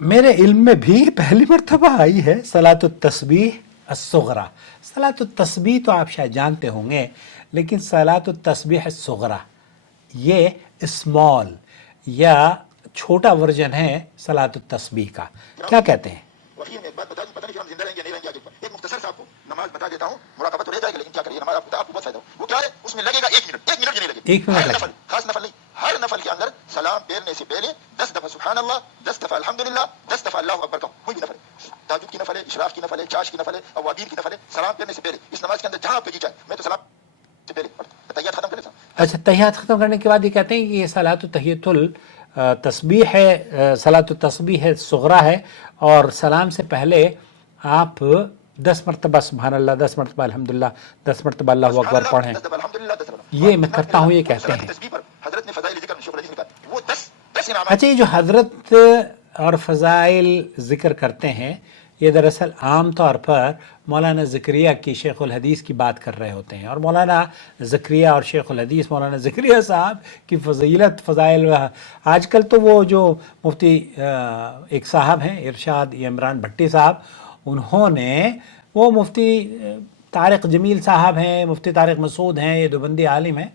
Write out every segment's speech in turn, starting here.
میرے علم میں بھی پہلی مرتبہ آئی ہے صلاۃ التسبیح الصغریٰ. صلاۃ التسبیح تو آپ شاید جانتے ہوں گے، لیکن صلاۃ التسبیح الصغریٰ یہ اسمال یا چھوٹا ورژن ہے صلاۃ التسبیح کا. کیا کہتے ہیں؟ وفی میں ایک بات بتا دی، پتہ نہیں پھر ہم زندہ رہیں گے نہیں رہیں گے آگے. ایک مختصر سے آپ کو نماز بتا دیتا ہوں، مراقبہ تو رہ جائے گا لیکن کیا کریے نماز آپ کو بہت فائدہ ہو. وہ کیا ہے؟ اس میں لگے گا 1 منٹ، 1 منٹ بھی نہیں لگے. 1 منٹ ہر لگے. نفل، خاص نفل نہیں، ہر نفل کے اندر سلام پھیرنے سے پہلے 10 دفعہ سبحان اللہ، 10 دفعہ الحمدللہ، 10 دفعہ اللہ اکبر کہو. کوئی بھی نفل ہے، تہجد کی نفل ہے، اشراق کی نفل ہے، چاش کی نفل ہے، اوابین کی نفل ہے، سلام پھیرنے سے پہلے اس نماز کے اندر جہاں آپ کو جی چاہے. میں تو سلام سے پہلے تحیات ختم کر لیتا ہوں. اچھا، تحیات ختم کرنے کے بعد یہ کہتے ہیں کہ یہ صلاۃ تحیۃ التسبیح ہے، صلاۃ التسبیح ہے صغریٰ ہے، اور سلام سے پہلے آپ 10 مرتبہ سبحان اللہ، 10 مرتبہ الحمدللہ، 10 مرتبہ اللہ اکبر پڑھیں. 10 دفعہ الحمدللہ، 10 دفعہ یہ میں کرتا ہوں، یہ کہتے ہیں. تسبیح پر حضرت نے فضائل ذکر شیخ الحدیث نے کہا وہ 10 انعامات. اچھا، یہ جو حضرت اور فضائل ذکر کرتے ہیں، یہ دراصل عام طور پر مولانا زکریا کی شیخ الحدیث کی بات کر رہے ہوتے ہیں، اور مولانا زکریا اور شیخ الحدیث مولانا زکریا صاحب کی فضیلت فضائل. آج کل تو وہ جو مفتی ایک صاحب ہیں ارشاد عمران بھٹی صاحب، انہوں نے، وہ مفتی طارق جمیل صاحب ہیں، مفتی طارق مسعود ہیں، یہ دیوبندی عالم ہیں،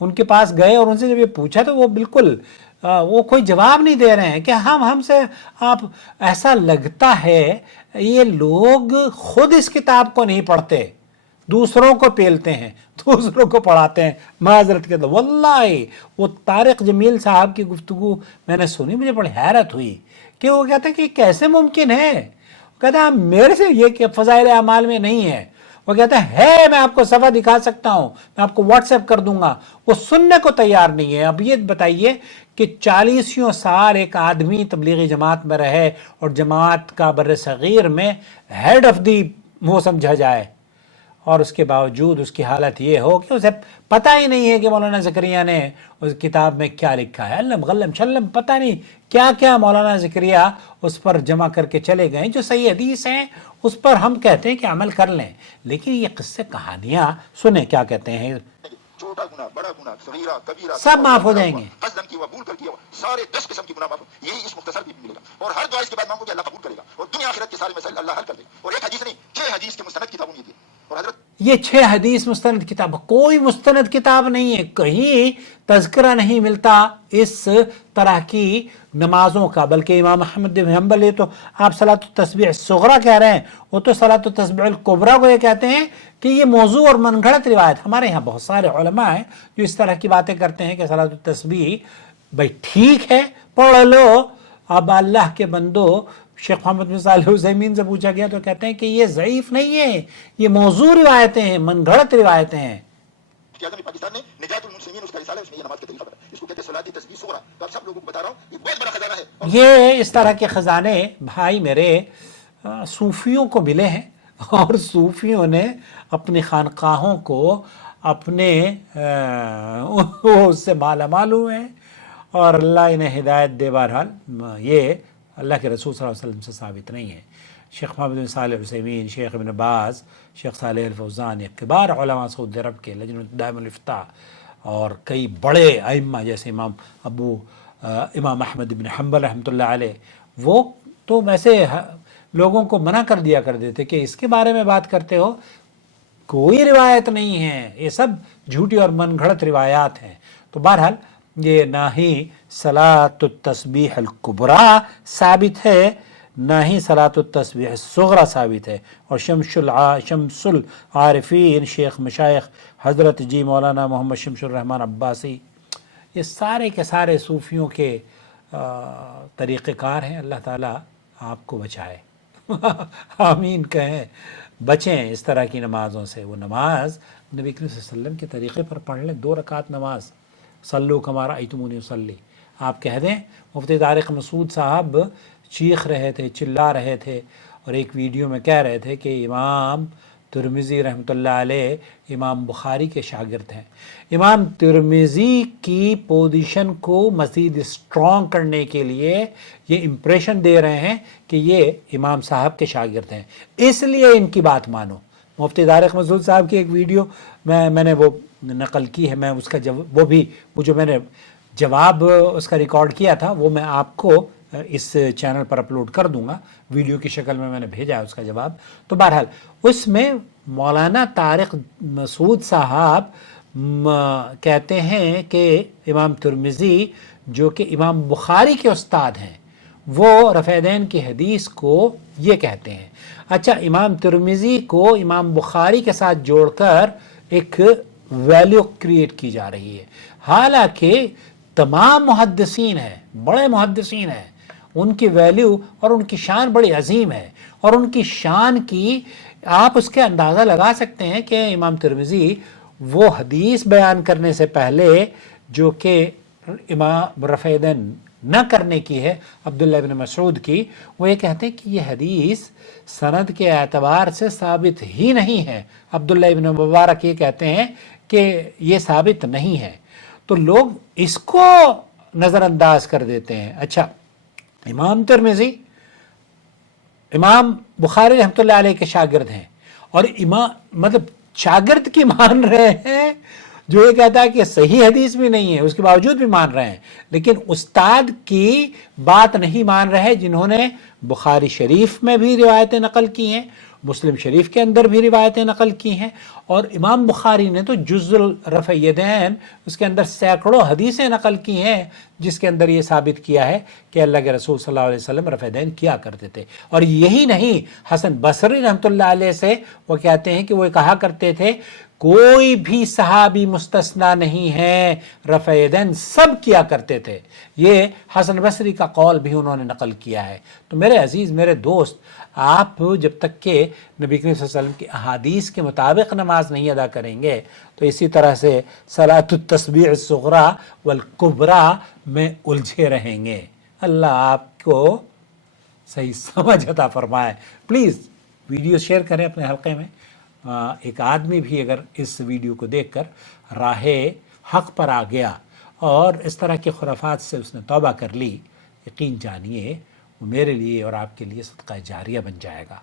ان کے پاس گئے اور ان سے جب یہ پوچھا تو وہ بالکل وہ کوئی جواب نہیں دے رہے ہیں کہ ہم سے آپ، ایسا لگتا ہے یہ لوگ خود اس کتاب کو نہیں پڑھتے، دوسروں کو پیلتے ہیں، دوسروں کو پڑھاتے ہیں. معذرت کے تو واللہ وہ طارق جمیل صاحب کی گفتگو میں نے سنی، مجھے بڑی حیرت ہوئی کہ وہ کہتے ہیں کہ کیسے ممکن ہے. وہ کہتے ہیں میرے سے یہ کہ فضائل اعمال میں نہیں ہے. وہ کہتا ہے میں آپ کو صفحہ دکھا سکتا ہوں، میں آپ کو واٹس ایپ کر دوں گا. وہ سننے کو تیار نہیں ہے. اب یہ بتائیے کہ 40 سال ایک آدمی تبلیغی جماعت میں رہے اور جماعت کا بر صغیر میں ہیڈ آف دی وہ سمجھا جائے، اور اس کے باوجود اس کی حالت یہ ہو کہ اسے پتہ ہی نہیں ہے کہ مولانا زکریا نے اس کتاب میں کیا لکھا ہے. علم غلم شلم پتہ نہیں کیا کیا مولانا زکریا اس پر جمع کر کے چلے گئے. جو صحیح حدیث ہیں اس پر ہم کہتے ہیں کہ عمل کر لیں، لیکن یہ قصے کہانیاں سنیں کیا کہتے ہیں. چھوٹا گناہ، بڑا گناہ، صغیرہ کبیرہ سب معاف ہو جائیں گے. قصدن کی ہوا، بھول کر کیا ہوا، سارے 10 قسم کی گناہ معاف. یہی اس مختصر بھی ملے گا، اور ہر دعا اس کے بعد مانگو کہ اللہ قبول کرے گا، اور دنیا آخرت کے سارے مسائل اللہ حل کر دے. اور ایک حدیث نہیں، 6 حدیث کے مستند کتابوں میں یہ تھی. اور حضرت یہ 6 حدیث مستند کتاب، کوئی مستند کتاب نہیں ہے، کہیں تذکرہ نہیں ملتا اس طرح کی نمازوں کا. بلکہ امام احمد بن حنبل، یہ تو آپ صلاۃ التسبیح الصغریٰ کہہ رہے ہیں، وہ تو صلاۃ التسبیح الکبریٰ کو یہ کہتے ہیں کہ یہ موضوع اور من گھڑت روایت. ہمارے یہاں بہت سارے علماء ہیں جو اس طرح کی باتیں کرتے ہیں کہ صلاۃ التسبیح بھائی ٹھیک ہے پڑھ لو. اب اللہ کے بندو، شیخ محمد بن صالح العثیمین سے پوچھا گیا تو کہتے ہیں کہ یہ ضعیف نہیں ہے، یہ موضوع روایتیں ہیں، من گھڑت روایتیں ہیں. اعظم پاکستان نے نجات المسلمین اس کا رسالہ ہے، اس میں یہ نماز کا طریقہ بتایا. اس کو کہتے ہیں صلاۃ تسبیح صغریٰ. تو آپ سب لوگوں کو بتا رہا ہوں یہ بہت بڑا خزانہ ہے. یہ اس طرح کے خزانے بھائی میرے صوفیوں کو ملے ہیں، اور صوفیوں نے اپنی خانقاہوں کو اپنے اس سے مالا مال ہوئے ہیں، اور اللہ انہیں ہدایت دے. بہرحال یہ اللہ کے رسول صلی اللہ علیہ وسلم سے ثابت نہیں ہے. شیخ محمد بن صالح العثیمین، شیخ ابن باز، شیخ صالح الفوزان، کبار علماء سعودی عرب کے، لجنہ دائمہ الافتاء، اور کئی بڑے ائمہ جیسے امام احمد بن حنبل رحمۃ اللہ علیہ، وہ تو ویسے لوگوں کو منع کر دیا کرتے تھے کہ اس کے بارے میں بات کرتے ہو، کوئی روایت نہیں ہے، یہ سب جھوٹی اور من گھڑت روایات ہیں. تو بہرحال یہ نہ ہی صلاۃ التسبیح الکبریٰ ثابت ہے، نہ ہی صلاۃ التسبیح الصغریٰ ثابت ہے. اور شمس العارفین شیخ مشائخ حضرت جی مولانا محمد شمس الرحمن عباسی، یہ سارے کے سارے صوفیوں کے طریقہ کار ہیں. اللہ تعالیٰ آپ کو بچائے. آمین کہیں، بچیں اس طرح کی نمازوں سے. وہ نماز نبی کریم صلی اللہ علیہ وسلم کے طریقے پر پڑھ لیں، 2 رکعت نماز. صلو کما رأیتمونی اصلی، آپ کہہ دیں. مفتی طارق مسعود صاحب چیخ رہے تھے، چلا رہے تھے، اور ایک ویڈیو میں کہہ رہے تھے کہ امام ترمذی رحمۃ اللہ علیہ امام بخاری کے شاگرد ہیں. امام ترمذی کی پوزیشن کو مزید اسٹرانگ کرنے کے لیے یہ امپریشن دے رہے ہیں کہ یہ امام صاحب کے شاگرد ہیں، اس لیے ان کی بات مانو. مفتی طارق مسعود صاحب کی ایک ویڈیو میں نے وہ نقل کی ہے، میں اس کا وہ جو میں نے جواب اس کا ریکارڈ کیا تھا وہ میں آپ کو اس چینل پر اپلوڈ کر دوں گا، ویڈیو کی شکل میں نے بھیجا ہے اس کا جواب۔ تو بہرحال اس میں مولانا طارق مسعود صاحب کہتے ہیں کہ امام ترمذی جو کہ امام بخاری کے استاد ہیں وہ رفع دین کی حدیث کو یہ کہتے ہیں۔ اچھا، امام ترمذی کو امام بخاری کے ساتھ جوڑ کر ایک ویلیو کریٹ کی جا رہی ہے، حالانکہ تمام محدثین ہیں، بڑے محدثین ہیں، ان کی ویلیو اور ان کی شان بڑی عظیم ہے، اور ان کی شان کی آپ اس کے اندازہ لگا سکتے ہیں کہ امام ترمذی وہ حدیث بیان کرنے سے پہلے جو کہ امام رفع دین نہ کرنے کی ہے عبداللہ ابن مسعود کی، وہ یہ کہتے ہیں کہ یہ حدیث سند کے اعتبار سے ثابت ہی نہیں ہے۔ عبداللہ ابن مبارک یہ کہتے ہیں کہ یہ ثابت نہیں ہے، تو لوگ اس کو نظر انداز کر دیتے ہیں۔ اچھا، امام ترمذی امام بخاری رحمۃ اللہ علیہ کے شاگرد ہیں، اور مطلب شاگرد کی مان رہے ہیں جو یہ کہتا ہے کہ صحیح حدیث بھی نہیں ہے، اس کے باوجود بھی مان رہے ہیں، لیکن استاد کی بات نہیں مان رہے جنہوں نے بخاری شریف میں بھی روایتیں نقل کی ہیں، مسلم شریف کے اندر بھی روایتیں نقل کی ہیں، اور امام بخاری نے تو جز رفع یدین اس کے اندر سینکڑوں حدیثیں نقل کی ہیں جس کے اندر یہ ثابت کیا ہے کہ اللہ کے رسول صلی اللہ علیہ وسلم رفع یدین کیا کرتے تھے۔ اور یہی نہیں، حسن بصری رحمۃ اللہ علیہ سے وہ کہتے ہیں کہ وہ کہا کرتے تھے کوئی بھی صحابی مستثنا نہیں ہے، رفع یدین سب کیا کرتے تھے۔ یہ حسن بصری کا قول بھی انہوں نے نقل کیا ہے۔ تو میرے عزیز، میرے دوست، آپ جب تک کہ نبی کریم صلی اللہ علیہ وسلم کی احادیث کے مطابق نماز نہیں ادا کریں گے تو اسی طرح سے صلاۃ التسبیح الصغریٰ والکبریٰ میں الجھے رہیں گے۔ اللہ آپ کو صحیح سمجھ عطا فرمائے۔ پلیز ویڈیو شیئر کریں اپنے حلقے میں۔ ایک آدمی بھی اگر اس ویڈیو کو دیکھ کر راہ حق پر آ گیا اور اس طرح کے خرافات سے اس نے توبہ کر لی، یقین جانیے وہ میرے لیے اور آپ کے لیے صدقہ جاریہ بن جائے گا۔